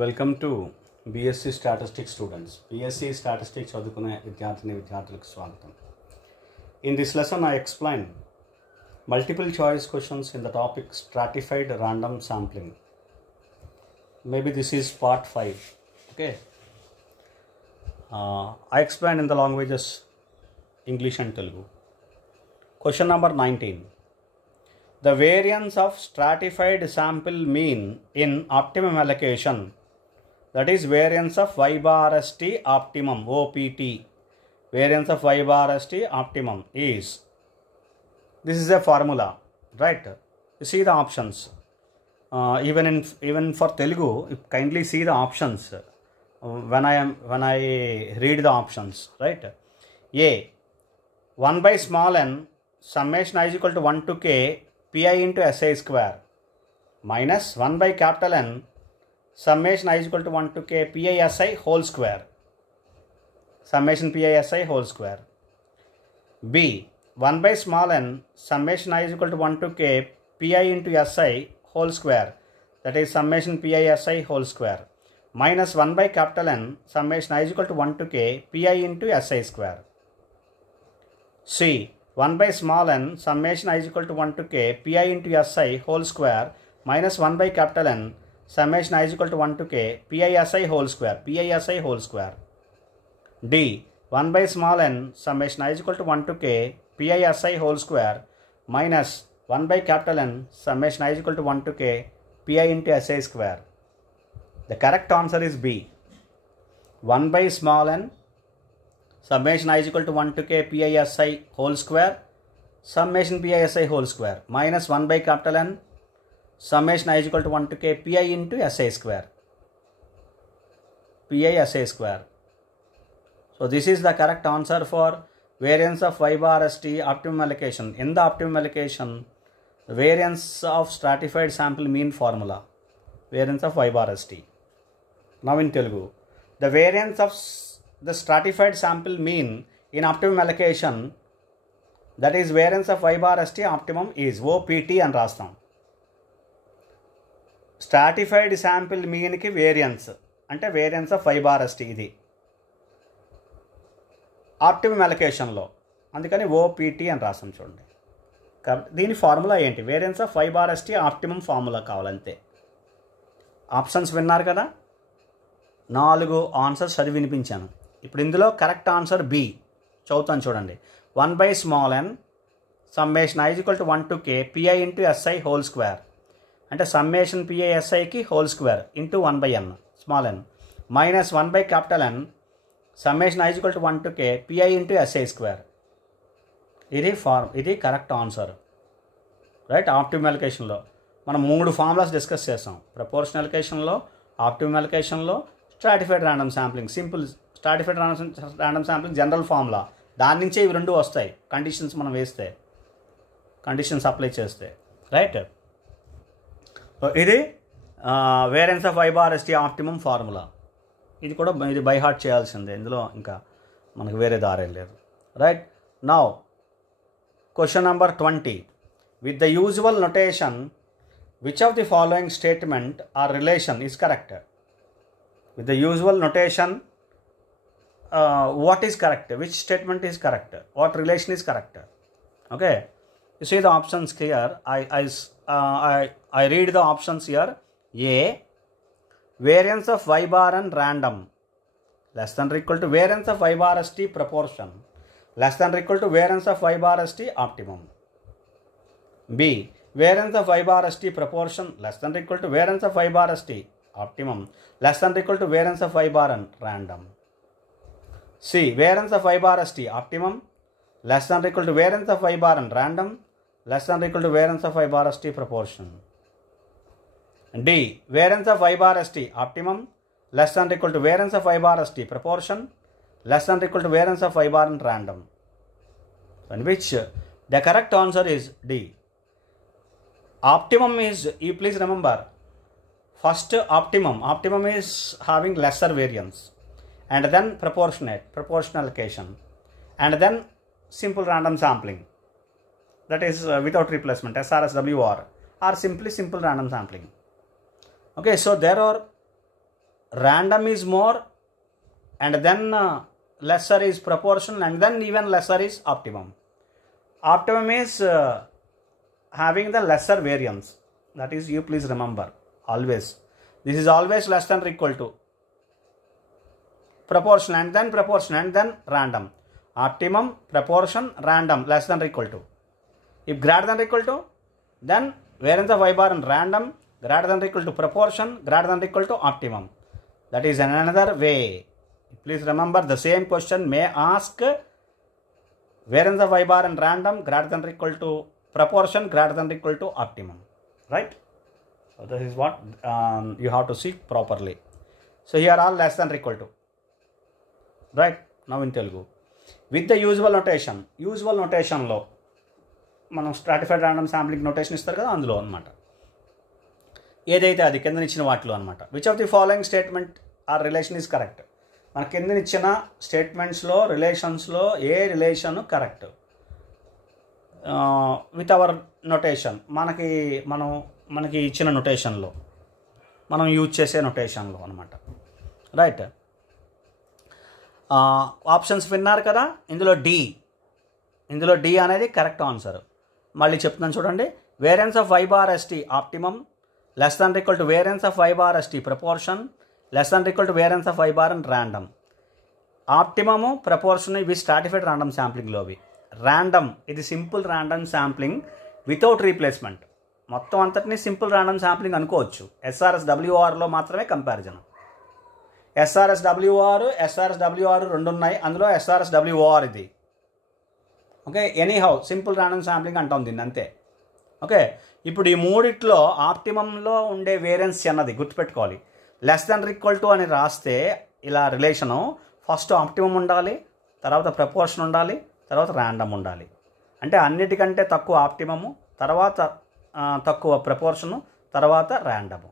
Welcome to BSc statistics students. BSc statistics చదువుకునే విద్యార్థులకు స్వాగతం. In this lesson I explain multiple choice questions in the topic stratified random sampling. Maybe this is part 5. Okay. I explain in the languages English and Telugu. Question number 19. The variance of stratified sample mean in optimum allocation, that is variance of y bar st optimum OPT, variance of y bar st optimum is, this is a formula, right? You see the options. Even for Telugu, you kindly see the options when I read the options, right? A, 1 by small n summation I is equal to 1 to k pi into si square minus 1 by capital N summation I is equal to 1 to k pi si whole square, summation pi si whole square. B, 1 by small n summation I is equal to 1 to k pi into si whole square, that is summation pi si whole square minus 1 by capital N summation I is equal to 1 to k pi into si square. C, 1 by small n summation I is equal to 1 to k pi into si whole square minus 1 by capital N summation I is equal to 1 to k pi si whole square, pi si whole square. D, 1 by small n summation I is equal to 1 to k pi si whole square minus 1 by capital N summation I is equal to 1 to k pi into si square. The correct answer is B. 1 by small n summation I is equal to 1 to k pi si whole square summation pi si whole square minus 1 by capital N summation I is equal to 1 to k pi into si square, pi si square. So this is the correct answer for variance of y bar st optimum allocation. In the optimum allocation, the variance of stratified sample mean formula, variance of y bar st. Now in Telugu, the variance of the stratified sample mean in optimum allocation, that is variance of y bar st optimum is OPT అని రాస్తాం. Stratified sample మీన్కి variance అంటే variance of y bar st ఇది optimum అలొకేషన్లో, అందుకని OPT అని రాస్తాం చూడండి. కాబట్టి దీని ఫార్ములా ఏంటి? Variance of y bar st optimum formula కావాలంతే. ఆప్షన్స్ విన్నారు కదా, 4 ఆన్సర్స్ చదివి వినిపించాను. ఇప్పుడు ఇందులో కరెక్ట్ ఆన్సర్ బి చదువుతాను చూడండి. 1 by small n summation I is equal to 1 to k pi into si whole square అంటే సమ్మేషన్ pi siకి whole square into 1 by n small n minus 1 by capital N summation I is equal to 1 to k pi into si స్క్వేర్. ఇది correct answer, right? Optimum అలొకేషన్లో మనం 3 formulas discuss చేస్తాం. Proportional అలొకేషన్లో, optimum అలొకేషన్లో, stratified random sampling. Simple stratified random sampling general formula, దాని నుంచే ఇవి 2 వస్తాయి. కండిషన్స్ మనం వేస్తే, కండిషన్స్ అప్లై చేస్తే, రైట్? ఇది variance of y bar st optimum formula. ఇది బై హార్ట్ చేయాల్సిందే, ఇందులో ఇంకా మనకు వేరే దారే లేదు, right? Now question number 20. With the usual notation which of the following statement or relation is correct? With the usual notation, what is correct? Which statement is correct? What relation is correct? Okay, you see the options here. I read the options here. A, variance of y bar and random less than or equal to variance of y bar st proportion less than or equal to variance of y bar st optimum. B, variance of y bar st proportion less than or equal to variance of y bar st optimum less than or equal to variance of y bar and random. C, variance of y bar st optimum less than or equal to variance of y bar and random less than or equal to variance of y bar st proportion. D, variance of y bar st optimum less than or equal to variance of y bar st proportion less than or equal to variance of y bar and random. In which the correct answer is D. Optimum is, you please remember, first optimum is having lesser variance, and then proportional allocation, and then simple random sampling, that is without replacement, SRSWR, or simply simple random sampling. Okay, so there are random is more, and then lesser is proportional, and then even lesser is optimum. Optimum is having the lesser variance. That is, you please remember always. This is always less than or equal to proportion, and then random. Optimum, proportion, random, less than or equal to. If greater than or equal to, then variance of y bar and random, greater than or equal to proportion, greater than or equal to optimum. That is another way. Please remember, the same question may ask variance of y bar and random greater than or equal to proportion, greater than or equal to optimum. Right? So this is what you have to see properly. So here all less than or equal to. Right? Now in Telugu. With the usual notation. Usual notation lo మనం stratified random sampling notation ఇస్తారు కదా, అందులో అనమాట. ఏదైతే అది కిందనిచ్చిన వాటిలో అనమాట. Which of the following statement or relation is correct? మన కిందనిచ్చిన స్టేట్మెంట్స్లో రిలేషన్స్లో ఏ relation correct with our notation? మనకి ఇచ్చిన నొటేషన్లో మనం యూజ్ చేసే నొటేషన్లో అనమాట. రైట్? ఆప్షన్స్ విన్నారు కదా, ఇందులో డి అనేది కరెక్ట్ ఆన్సర్. మళ్ళీ చెప్తున్నాను చూడండి. Variance of why bar ST optimum, less than equal to variance of why bar ST proportion, less than equal to variance of why bar and random. Optimum, proportion ఇవి stratified random శాంప్లింగ్లోవి. Random ఇది simple random sampling without replacement. మొత్తం అంతటినీ simple random sampling అనుకోవచ్చు. SRSWRలో మాత్రమే comparison. SRSWR రెండు ఉన్నాయి, అందులో SRSWR ఇది. Okay, anyhow simple random sampling అంటాం దీన్ని, అంతే. ఓకే, ఇప్పుడు ఈ మూడిట్లో ఆప్టిమంలో ఉండే వేరియన్స్ అన్నది గుర్తుపెట్టుకోవాలి. లెస్ దాన్ ఈక్వల్ టు అని రాస్తే ఇలా రిలేషను ఫస్ట్ ఆప్టిమం ఉండాలి, తర్వాత ప్రపోర్షన్ ఉండాలి, తర్వాత ర్యాండమ్ ఉండాలి. అంటే అన్నిటికంటే తక్కువ ఆప్టిమము, తర్వాత తక్కువ ప్రపోర్షను, తర్వాత ర్యాండము.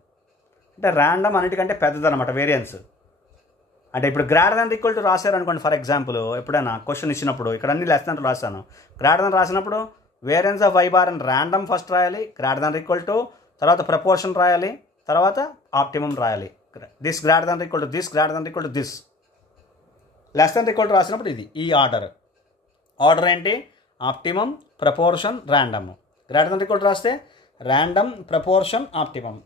అంటే ర్యాండమ్ అన్నిటికంటే పెద్దదన్నమాట వేరియన్స్. అంటే ఇప్పుడు గ్రేటర్ దాన్ ఈక్వల్ టు రాశారు అనుకోండి, ఫర్ ఎగ్జాంపుల్ ఎప్పుడైనా క్వశ్చన్ ఇచ్చినప్పుడు ఇక్కడ అన్ని లెస్ దాన్ రాశాను, గ్రేటర్ దాన్ రాసినప్పుడు variance of why bar and random first రాయాలి, గ్రేటర్ దాన్ ఈక్వల్ టు, తర్వాత ప్రపోర్షన్ రాయాలి, తర్వాత ఆప్టిమం రాయాలి. This greater than equal to this, greater than equal to this. Less than equal to రాసినప్పుడు ఇది ఈ ఆర్డర్ ఏంటి? Optimum, proportion, random. Greater than equal to రాస్తే ర్యాండమ్, ప్రపోర్షన్, ఆప్టిమం.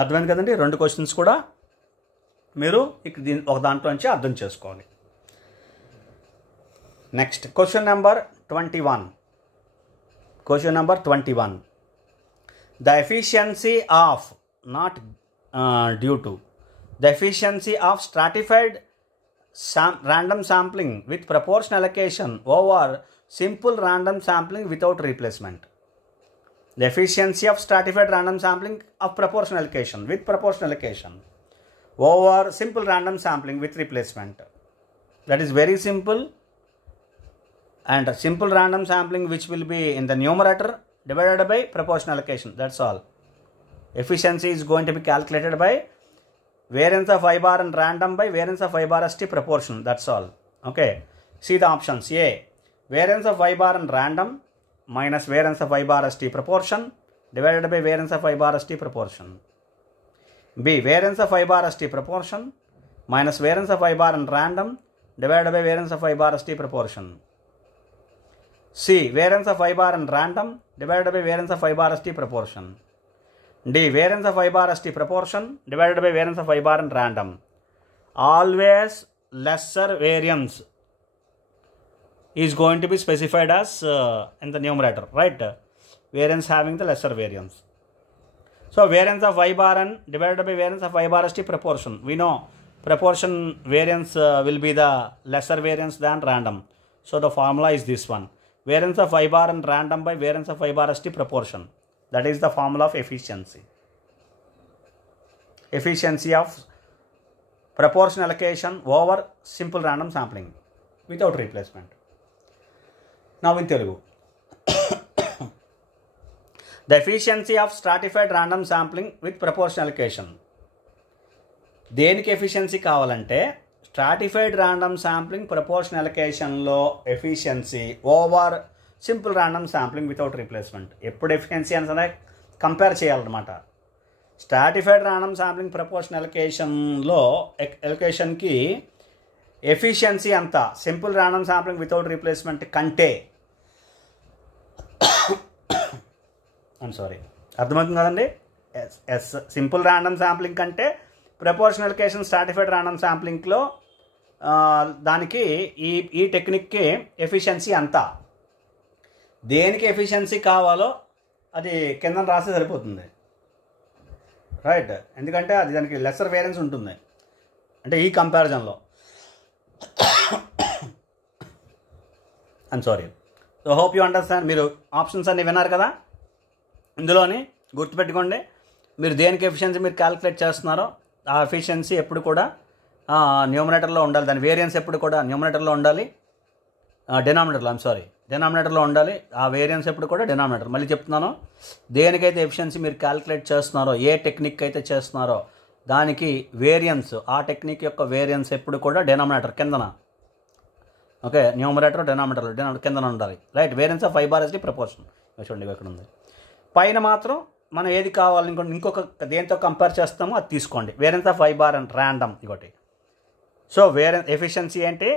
అర్థమైంది కదండి? రెండు క్వశ్చన్స్ కూడా మీరు ఒక దాంట్లో నుంచి అర్థం చేసుకోవాలి. Next question number 21. Question number 21. The efficiency of not due to the efficiency of stratified random sampling with proportion allocation over simple random sampling without replacement. The efficiency of stratified random sampling of proportion allocation with proportion allocation over simple random sampling with replacement. That is very simple. And simple random sampling which will be in the numerator divided by proportion allocation. That's all. Efficiency is going to be calculated by variance of y bar and random by variance of y bar st proportion. That's all. Okay. See the options. A. Variance of y bar and random minus variance of y bar st proportion divided by variance of y bar st proportion. B. Variance of y bar st proportion minus variance of y bar and random divided by variance of y bar st proportion. C. Variance of y bar and random divided by variance of y bar st proportion. D. Variance of y bar st proportion divided by variance of y bar and random. Always lesser variance is going to be specified as in the numerator, right? Variance having the lesser variance. So variance of y bar and divided by variance of y bar st proportion. We know proportion variance will be the lesser variance than random. So the formula is this one. Variance of y bar and random by variance of y bar st proportion. That is the formula of efficiency. Efficiency of proportion allocation over simple random sampling without replacement. Now in Telugu. The efficiency of stratified random sampling with proportion allocation. దేనికి efficiency కావాలంటే stratified random sampling proportion అలొకేషన్లో efficiency over simple random sampling without replacement. ఎప్పుడు efficiency అనేది compare చేయాలన్నమాట. Stratified random sampling proportion ఎలొకేషన్కి efficiency అంతా simple random sampling without replacement కంటే sorry అర్థమవుతుంది కదండి. సింపుల్ ర్యాండమ్ శాంప్లింగ్ కంటే ప్రపోర్షన్ ఎలొకేషన్ స్ట్రాటిఫైడ్ ర్యాండమ్ శాంప్లింగ్లో దానికి ఈ టెక్నిక్కి ఎఫిషియన్సీ అంతా. దేనికి ఎఫిషియన్సీ కావాలో అది కింద రాస్తే సరిపోతుంది, రైట్. ఎందుకంటే అది దానికి లెసర్ వేరియన్స్ ఉంటుంది అంటే ఈ కంపారిజన్లో. I'm sorry. So hope you understand. మీరు ఆప్షన్స్ అన్ని విన్నారు కదా, ఇందులోని గుర్తుపెట్టుకోండి. మీరు దేనికి ఎఫిషియన్సీ మీరు క్యాలిక్యులేట్ చేస్తున్నారో ఆ ఎఫిషియన్సీ ఎప్పుడు కూడా న్యూమరేటర్లో ఉండాలి, దాని వేరియన్స్ ఎప్పుడు కూడా న్యూమరేటర్లో ఉండాలి, డినామినేటర్లో ఉండాలి. ఆ వేరియన్స్ ఎప్పుడు కూడా డినామినేటర్. మళ్ళీ చెప్తున్నాను, దేనికైతే ఎఫిషియన్సీ మీరు క్యాలిక్యులేట్ చేస్తున్నారో, ఏ టెక్నిక్ అయితే చేస్తున్నారో దానికి వేరియన్స్, ఆ టెక్నిక్ యొక్క వేరియన్స్ ఎప్పుడు కూడా డినామినేటర్ కిందన, ఓకే, న్యూమరేటర్ డినామినేటర్ కిందన ఉండాలి, right. Variance of I/S proportion చూడండి ఇక్కడ ఉంది. పైన మాత్రం మనం ఏది కావాలి ఇంకొక దేంతో కంపేర్ చేస్తామో అది తీసుకోండి. Variance of I bar and random ఇంకోటి. సో ఎఫిషియన్సీ ఏంటి?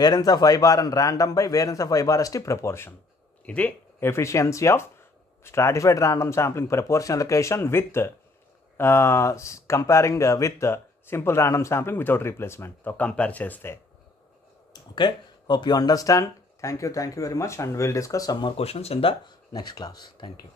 Variance of I bar and random by variance of I/S proportion. ఇది efficiency of stratified random sampling proportion allocation with comparing with simple random sampling without రీప్లేస్మెంట్తో compare చేస్తే. Okay, hope you understand. Thank you very much, and we'll discuss some more questions in the next class. Thank you.